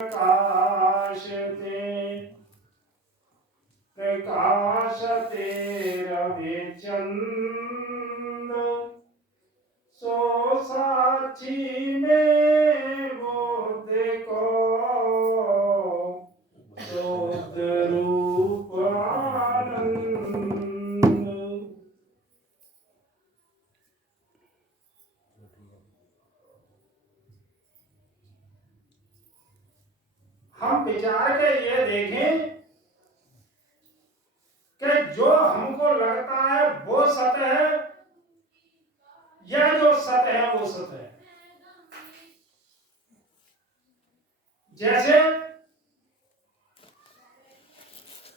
प्रकाशते रविचंद सो साक्षी में बुद्ध को शुद्ध रूप आनंद। हम विचार के ये देखें कि जो हमको लगता है वो सत्य है या जो सत्य है वो सत्य है। जैसे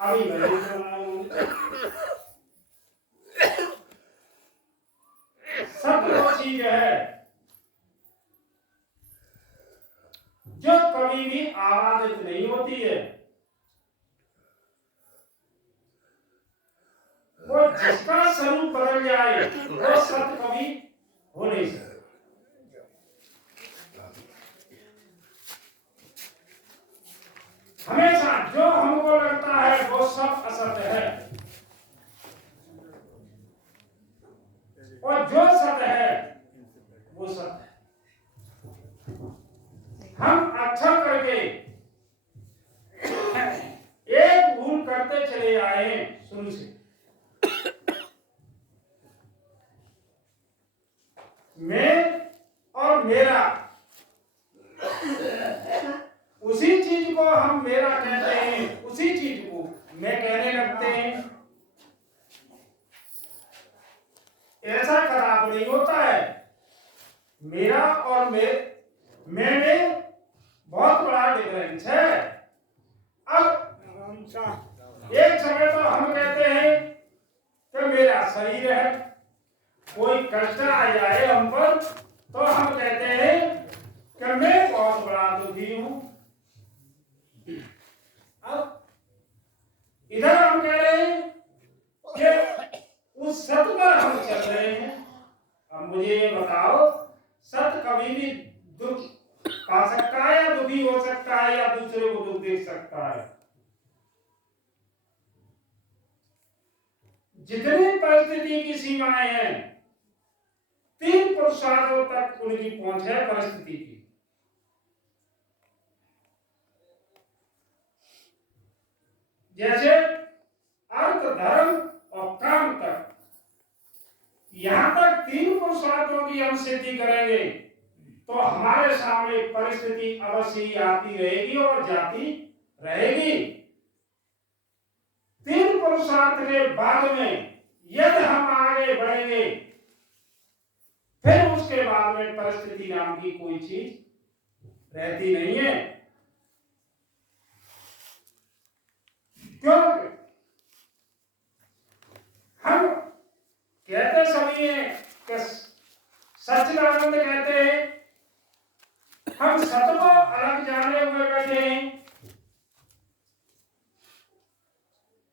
अभी सत्य वो चीज है जो कभी भी आबादित नहीं होती है, वो जिसका स्वरूप बदल जाए वो सत्य कभी हो नहीं सकता। हमेशा जो हमको लगता है वो सब असत्य है और जो सत्य है वो सत्य है। हम अच्छा करके एक भूल करते चले आए हैं शुरू से। मैं और मेरा, उसी चीज को हम मेरा कहते हैं, उसी चीज को मैं कहने लगते हैं। ऐसा खराब नहीं होता है। मेरा और मैं में बहुत बड़ा डिफरेंस है। अब एक समय तो हम कहते हैं कि मेरा शरीर है, कोई कष्ट आ जाए हम पर तो हम कहते हैं कि मैं बहुत बड़ा दुखी हूं। अब इधर हम कह रहे हैं कि उस सत्य पर हम चल रहे हैं। अब मुझे ये बताओ, सत्य कभी भी दुख पा सकता है या दुखी हो सकता है या दूसरे को दुख दे सकता है? जितनी परिस्थिति की सीमाएं हैं, 3 पुरुषार्थों तक उनकी पहुंच है परिस्थिति की। जैसे अर्थ, धर्म और काम तक, यहां तक 3 पुरुषार्थों की हम सिद्धि करेंगे तो हमारे सामने परिस्थिति अवश्य ही आती रहेगी और जाती रहेगी। 3 पुरुषार्थ के बाद में यदि हम आगे बढ़ेंगे फिर उसके बाद में परिस्थिति नाम की कोई चीज रहती नहीं है। क्योंकि हम कहते सभी हैं कि सच्चिदानंद कहते हैं हम सत्य को अलग जाने हुए बैठे हैं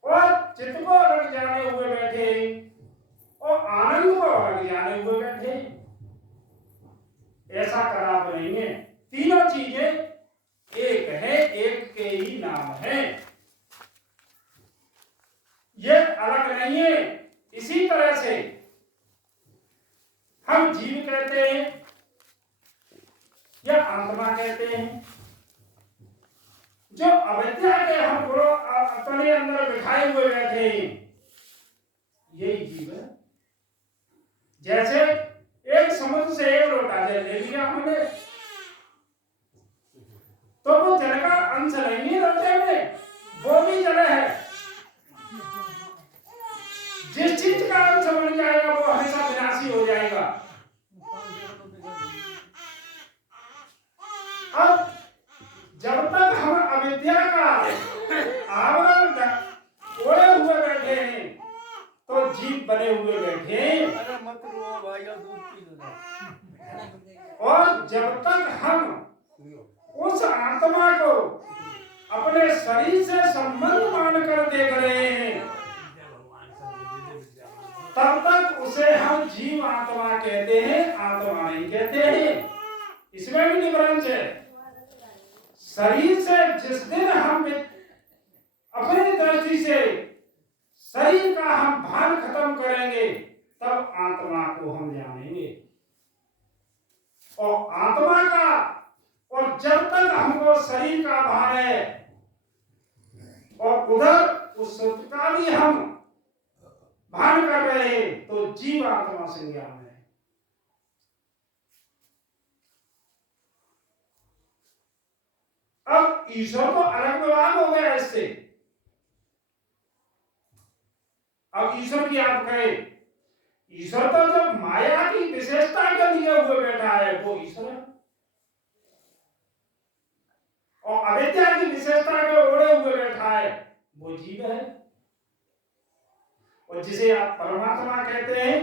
और चित्त को अलग जाने हुए बैठे हैं और आनंद को अलग जाने हुए बैठे हैं। ऐसा खराब नहीं है। तीनों चीजें एक है, एक के ही नाम है, ये अलग नहीं है। इसी तरह से हम जीव कहते हैं या आत्मा कहते हैं, जो अविद्या के हम अपने अंदर बिठाए हुए बैठे हैं, यही जीव है। जैसे एक समुद्र से एक लोटा जल ले लिया हमने तो वो जल का अंश नहीं है लोटे में, वो भी जल है। जिस चीज का अंश बन जाएगा वो हमेशा विनाशी हो जाएगा। अब जब तक हम अविद्या का आवरण ओढ़े हुए बैठे हैं तो जीव बने हुए बैठे हैं। और जब तक हम उस आत्मा को अपने शरीर से संबंध मानकर देख रहे हैं तब तक उसे हम जीव आत्मा कहते हैं, आत्मा नहीं कहते हैं। इसमें भी डिफरेंस है। शरीर से जिस दिन हम अपनी दृष्टि से शरीर का हम भान खत्म करेंगे तब आत्मा को हम जानेंगे। और आत्मा का, और जब तक हमको शरीर का भान है और उधर उस सत्य का भी हम भान कर रहे हैं तो जीव आत्मा संज्ञान है। अब ईश्वर तो अलग विभाग हो गया इससे। अब ईश्वर की आप कहे, ईश्वर तो जब माया की विशेषता के लिए हुए बैठा है वो ईश्वर है, और अविद्या की विशेषता के ओढ़े हुए बैठा है वो जीव है। और जिसे आप परमात्मा कहते हैं,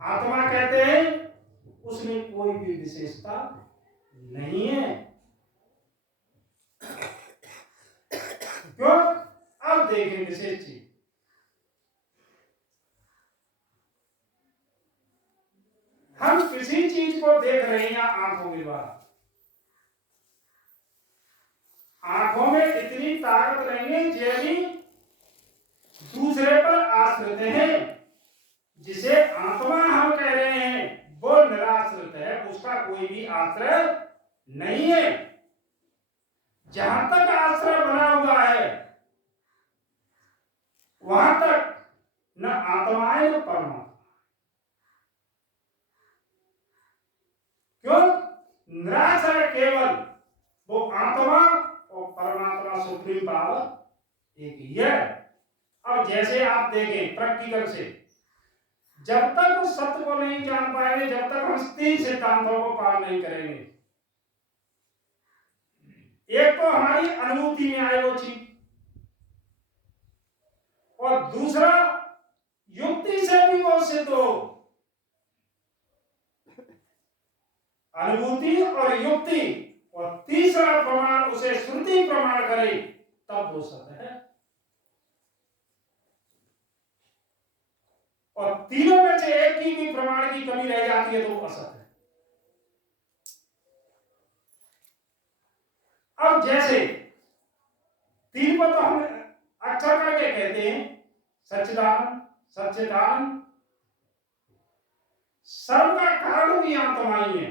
आत्मा कहते हैं, उसमें कोई भी विशेषता नहीं है। क्यों? अब देखें विशेष चीज, हम किसी चीज को देख रहे हैं आंखों के द्वारा, आंखों में इतनी ताकत नहीं है जैसी दूसरे पर आश्रित है। जिसे आत्मा हम कह रहे हैं वो निराश्रित है, उसका कोई भी आश्रय नहीं है। जहां तक आश्रय बना हुआ है वहां तक न आत्मा है न परमात्मा। क्यों? निराश्रय केवल वो आत्मा और परमात्मा सुप्रीम पावर एक ही है। अब जैसे आप देखें प्रैक्टिकल से, जब तक उस सत्य को नहीं जान पाएंगे, जब तक हम 3 सिद्धांतों को पार नहीं करेंगे। एक तो हमारी अनुभूति में आए वो चीज, और दूसरा युक्ति से भी वो सिद्ध हो। अनुभूति और युक्ति, और तीसरा प्रमाण उसे श्रुति प्रमाण करे तब वो सत्य है। और तीनों में से एक की भी प्रमाण की कमी रह जाती है तो वो असत है। अब जैसे 3 को तो हम अक्षर करके कहते हैं, सच्चिदानंद, सच्चिदानंद, सर्व का कारण भी आत्मा ही है।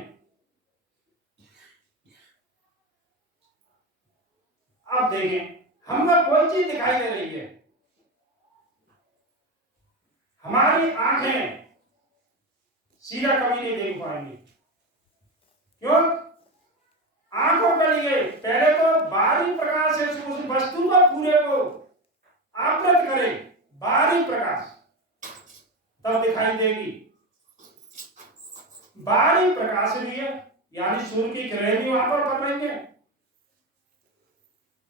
अब देखें, हमको कोई चीज दिखाई दे रही है, हमारी आंखें सीधा कभी नहीं देख पाएंगी। क्यों? आंखों के लिए पहले तो बाहरी प्रकाश से उस वस्तु को पूरे को आवृत करे, बाहरी प्रकाश, तब दिखाई देगी। बाहरी प्रकाश भी है, यानी सूर्य की किरणें भी वहां पर पड़ रही है।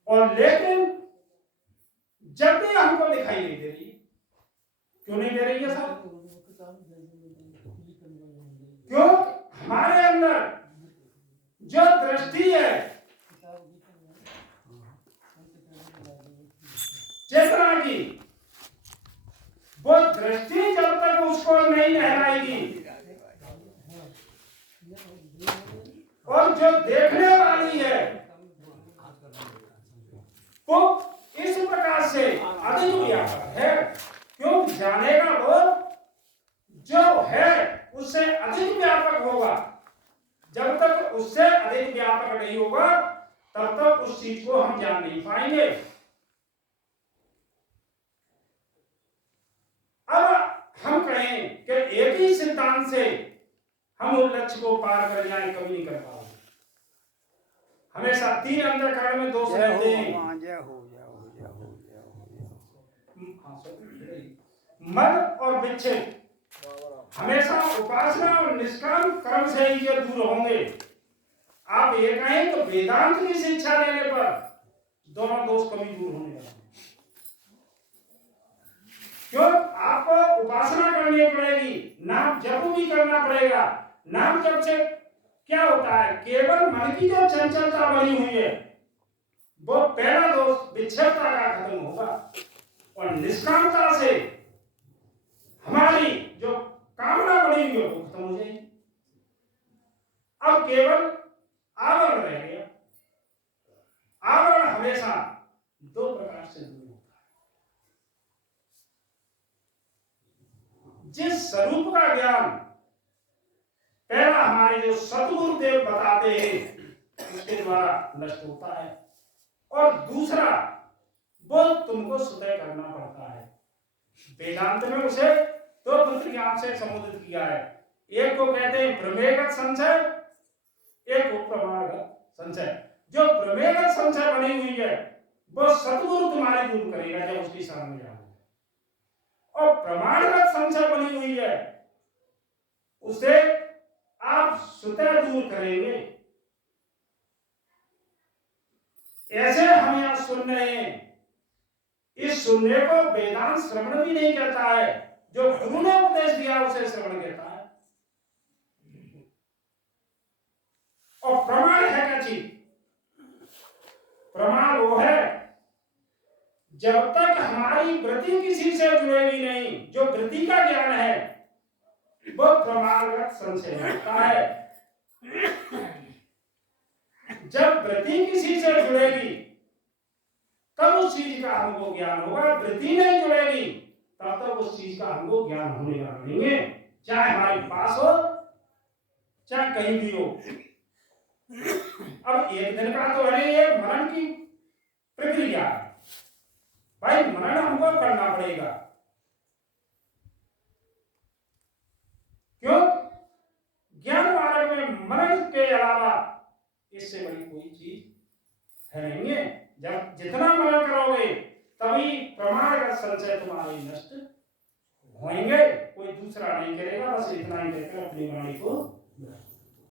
और लेकिन जब भी हमको दिखाई नहीं दे रही, क्यों नहीं दे रही है साहब? क्यों? हमारे अंदर जो दृष्टि है, चेतना की, वो दृष्टि जब तक उसको नहीं लहराएगी, और जो देखने वाली है वो इस प्रकार से अधिक व्यापक है। क्यों? जानेगा वो जो है उससे अधिक व्यापक होगा। जब तक उससे अधिक व्यापक नहीं होगा तब तक उस चीज को हम जान नहीं पाएंगे। अब हम कहें कि एक ही सिद्धांत से हम उस लक्ष्य को पार कर जाए, कभी नहीं कर पाओगे। हमेशा 3 अंतःकरण में दोष रहते हैं, मन और विच्छेद। हमेशा उपासना और निष्काम कर्म से ही ये दूर होंगे। आप ये कहें तो वेदांत की शिक्षा लेने पर दोनों दोष कभी दूर होने वाले। क्यों? आपको उपासना करनी पड़ेगी, नाम जप भी करना पड़ेगा। नाम जप से क्या होता है? केवल मन की जो चंचलता बनी हुई है वो पहला दोष विक्षेपता का खत्म होगा, और निष्कामता से हमारी जो कामना बनी हुई है वो खत्म हो जाएगी। अब केवल आवरण रह गया। हमेशा दो प्रकार से दूर होता है। जिस स्वरूप का ज्ञान पहला हमारे जो सतगुरुदेव बताते हैं उसके द्वारा नष्ट होता है, और दूसरा वो तुमको स्वतः करना पड़ता है। वेदांत में उसे दो प्रक्रियाओं से संबोधित किया है। एक को कहते हैं प्रमेयगत संशय, एक को प्रमाणगत संशय। जो प्रमेयगत संशय बनी हुई है वो सतगुरु तुम्हारी दूर करेगा जब उसकी शरण में जाओगे, और प्रमाणगत संशय बनी हुई है उसे आप स्वतः दूर करेंगे। ऐसे हम यहां सुन रहे हैं, इस सुनने को वेदांत श्रवण भी नहीं कहता है, जो गुरु ने उपदेश दिया उसे श्रवण कहता है। और प्रमाण है क्या चीज? प्रमाण वो है जब तक हमारी वृत्ति किसी से जुड़ेगी नहीं, जो वृत्ति का ज्ञान है वो प्रमाणगत संशय होता है। जब वृत्ति किसी से जुड़ेगी तब उस चीज का हमको ज्ञान होगा, वृत्ति नहीं जुड़ेगी तब तक उस चीज का हमको ज्ञान होने वाला नहीं है, चाहे हमारे पास हो चाहे कहीं भी हो। अब एक दिन का तो है ये मरण की प्रक्रिया है भाई, मरण हमको करना पड़ेगा। क्यों? ज्ञान मार्ग में मरण के अलावा इससे बड़ी कोई चीज है नहीं है। जब जितना मरण करोगे तभी प्रमाण का संशय तुम्हारे नष्ट होंगे, कोई दूसरा नहीं करेगा। बस इतना ही कहकर अपनी वाणी को